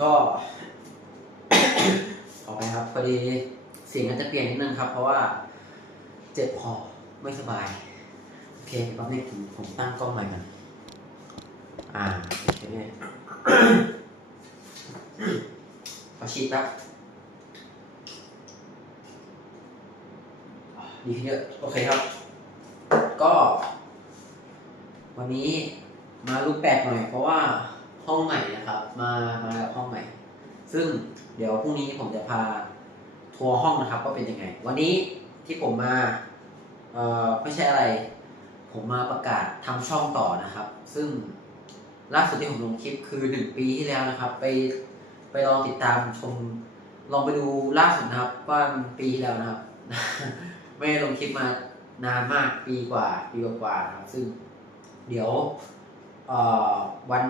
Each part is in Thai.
ก็ขอไปครับพอดีเสียงอาจจะเปลี่ยนนิดนึงครับ เพราะว่าเจ็บคอไม่สบาย โอเคแป๊บนึงผมผมตั้งกล้องใหม่กันอ่าโอเคขอฉีดครับดีขึ้นเยอะโอเคครับ ก็ วันนี้มารูปแปลกหน่อยเพราะว่า ห้องใหม่นะครับ มามาห้องใหม่ ซึ่งเดี๋ยวพรุ่งนี้ผมจะพาทัวร์ห้องนะครับว่าเป็นยังไง วันนี้ที่ผมมาเอ่อไม่ใช่อะไร ผมมาประกาศทำช่องต่อนะครับ ซึ่งล่าสุดที่ผมลงคลิปคือหนึ่งปีที่แล้วนะครับ ไปไปลองติดตามชมลองไปดูล่าสุดนะครับว่าปีที่แล้วนะครับ ไม่ลงคลิปมานานมากปีกว่าปีกว่าครับซึ่งเดี๋ยวเอ่อวัน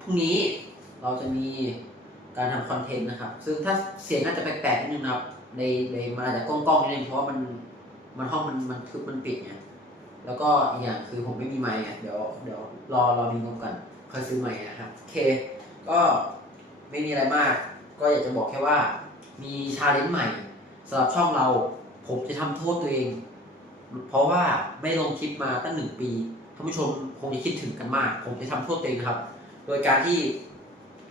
พรุ่งนี้เราจะมีการทำคอนเทนต์นะครับ ซึ่งถ้าเสียงอาจะแปลกๆนิดนึงนะครับ ในในมันอาจจะกล้องๆนิดนึงเพราะว่ามันมันห้องมันมันทึบมันปิดไงแล้วก็อีกอย่างคือผมไม่มีไมค์อะเดี๋ยวเดี๋ยวรอรอมีงบกันค่อยซื้อไมค์นะครับ โอเค ก็ไม่มีอะไรมาก ก็อยากจะบอกแค่ว่า มีชาเลนจ์ใหม่สำหรับช่องเรา ผมจะทำโทษตัวเอง เพราะว่าไม่ลงคลิปมาตั้งหนึ่งปีท่านผู้ชมคงจะคิดถึงกันมาก ผมจะทำโทษตัวเองครับ โดยการที่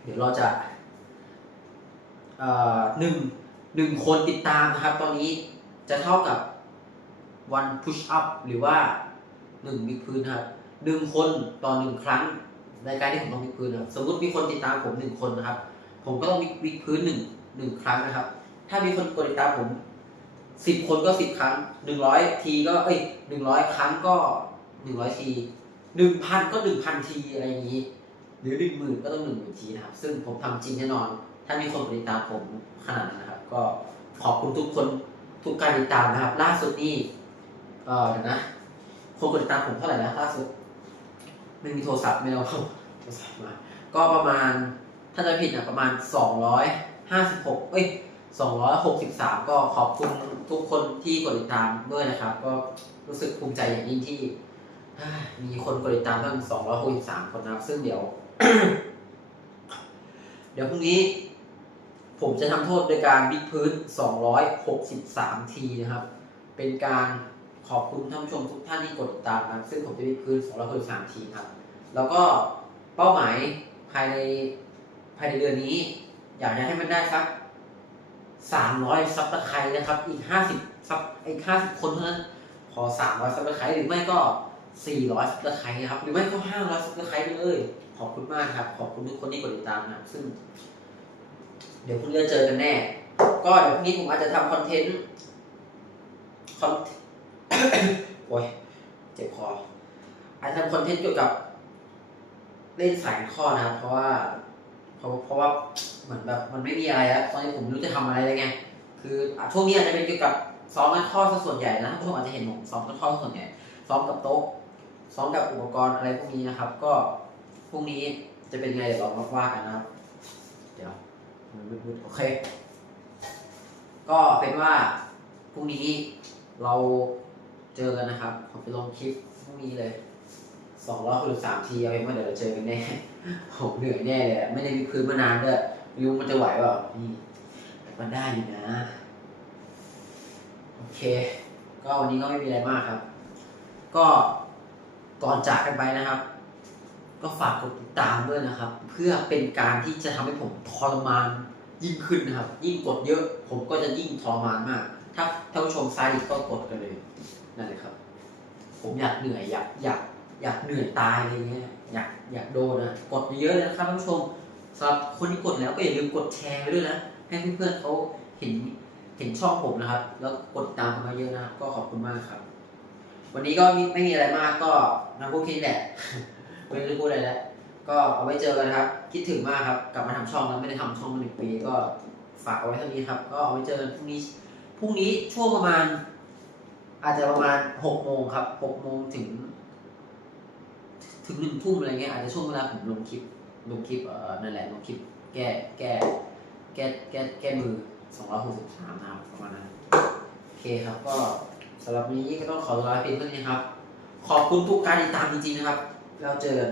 เดี๋ยวเราจะหนึ่งหนึ่งคนติดตามนะครับ ตอนนี้จะเท่ากับ one push up หรือว่าหนึ่งวิดพื้นครับหนึ่งคนต่อหนึ่งครั้งในการที่ผมต้องวิดพื้นนะครับสมมติมีคนติดตามผมหนึ่งคนนะครับ ผมก็ต้องวิดวิดพื้นหนึ่งหนึ่งครั้งนะครับ ถ้ามีคนกดติดตามผมสิบคนก็สิบครั้งหนึ่งร้อยทีก็เอ้ยหนึ่งร้อยครั้งก็หนึ่งร้อยทีหนึ่งพันก็หนึ่งพันทีอะไรอย่างนี้ หรือหนึ่งหมื่นก็ต้องหนึ่งหมื่นทีนะครับ ซึ่งผมทำจริงแน่นอน ถ้ามีคนกดติดตามผมขนาดนั้นนะครับ ก็ขอบคุณทุกคนทุกการติดตามนะครับ ล่าสุดนี่เออเดี๋ยวนะคนกดติดตามผมเท่าไหร่นะล่าสุดไม่มีโทรศัพท์ไม่เอาโทรศัพท์มาก็ประมาณถ้าจะผิดนะประมาณสองร้อยห้าสิบหกเอ้ยสองร้อยหกสิบสามก็ขอบคุณทุกคนที่กดติดตามด้วยนะครับ ก็รู้สึกภูมิใจอย่างยิ่งที่มีคนกดติดตามตั้งสองร้อยหกสิบสามคนนะครับ ซึ่งเดี๋ยว เดี๋ยวพรุ่งนี้ ผมจะทำโทษโดยการวิดพื้น 263 ทีนะครับ เป็นการขอบคุณท่านผู้ชมทุกท่านที่กดติดตามนะซึ่งผมจะวิดพื้น 263 ทีครับ แล้วก็เป้าหมายภายในภายในเดือนนี้ อยากจะให้มันได้สัก300ซับสไครต์นะครับ อีก50ซับอีก50คนเท่านั้น ขอ300ซับสไครต์หรือไม่ก็ 400ซับสไครต์ครับหรือไม่ก็500ซับสไครต์ไปเลยขอบคุณมากครับ ขอบคุณทุกคนที่กดติดตามนะครับ ซึ่ง เดี๋ยวพรุ่งนี้จะเจอกันแน่ ก็เดี๋ยวพรุ่งนี้ผมอาจจะทำคอนเทนต์คอนโอ้ยเจ็บคออาจจะทำคอนเทนต์เกี่ยวกับเล่นสายข้อนะครับ เพราะว่าเพราะเพราะว่าเหมือนแบบมันไม่มีอะไรแล้วตอนนี้ผมรู้จะทำอะไรเลยไง คือช่วงนี้อาจจะเป็นเกี่ยวกับซ้อมกันข้อซะส่วนใหญ่นะท่านผู้ชมอาจจะเห็นผมซ้อมกันข้อส่วนใหญ่ซ้อมกับโต๊ะ ซ้อมกับอุปกรณ์อะไรพวกนี้นะครับ ก็พรุ่งนี้จะเป็นไงเดี๋ยวเรามาว่ากันนะครับ เดี๋ยวมืดๆโอเค ก็เป็นว่าพรุ่งนี้เราเจอกันนะครับผมจะลงคลิปพรุ่งนี้เลยสองร้อยคือสามทีเอาเป็นว่าเดี๋ยวเราเจอกันแน่ผมเหนื่อยแน่เลยไม่ได้มีพื้นมานานด้วยไม่รู้มันจะไหวเปล่านี่มันได้อยู่นะ โอเค ก็วันนี้ก็ไม่มีอะไรมากครับ ก็ ก่อนจากกันไปนะครับ ก็ฝากกดติดตามด้วยนะครับ เพื่อเป็นการที่จะทำให้ผมทรมานยิ่งขึ้นนะครับ ยิ่งกดเยอะผมก็จะยิ่งทรมานมาก ถ้าถ้านผู้ชมซ้ายก็กดกันเลยนั่นเลยครับ ผมอยากเหนื่อยอยากอยากอยากเหนื่อยตายอะไรเงี้ยอยากอยากโดนนะกดเยอะๆเลยนะครับท่านผู้ชมสำหรับคนที่กดแล้วก็อย่าลืมกดแชร์ไปด้วยนะให้เพื่อนๆเขาเห็นเห็นช่องผมนะครับ แล้วกดตามกันมาเยอะนะครับก็ขอบคุณมากครับ วันนี้ก็ไม่ไม่มีอะไรมากก็นักพูดคิดแหละไม่รู้จะพูดอะไรแล้วก็เอาไว้เจอกันนะครับ คิดถึงมากครับ กลับมาทำช่องแล้วไม่ได้ทำช่องมาหนึ่งปีก็ฝากเอาไว้เท่านี้ครับ ก็เอาไว้เจอกันพรุ่งนี้พรุ่งนี้ช่วงประมาณ อาจจะประมาณหกโมงครับหกโมงถึง ถึงหนึ่งทุ่มอะไรเงี้ยอาจจะช่วงเวลาผมลงคลิปลงคลิปเอ่อนั่นแหละลงคลิปแก้แก้แก้แก้แก้มือสองร้อยหกสิบสามนะครับประมาณนั้นโอเคครับก็ สำหรับวันนี้ก็ต้องขอลาเพียงเท่านี้ครับ ขอบคุณทุกการติดตามจริงๆนะครับ แล้วเจอกัน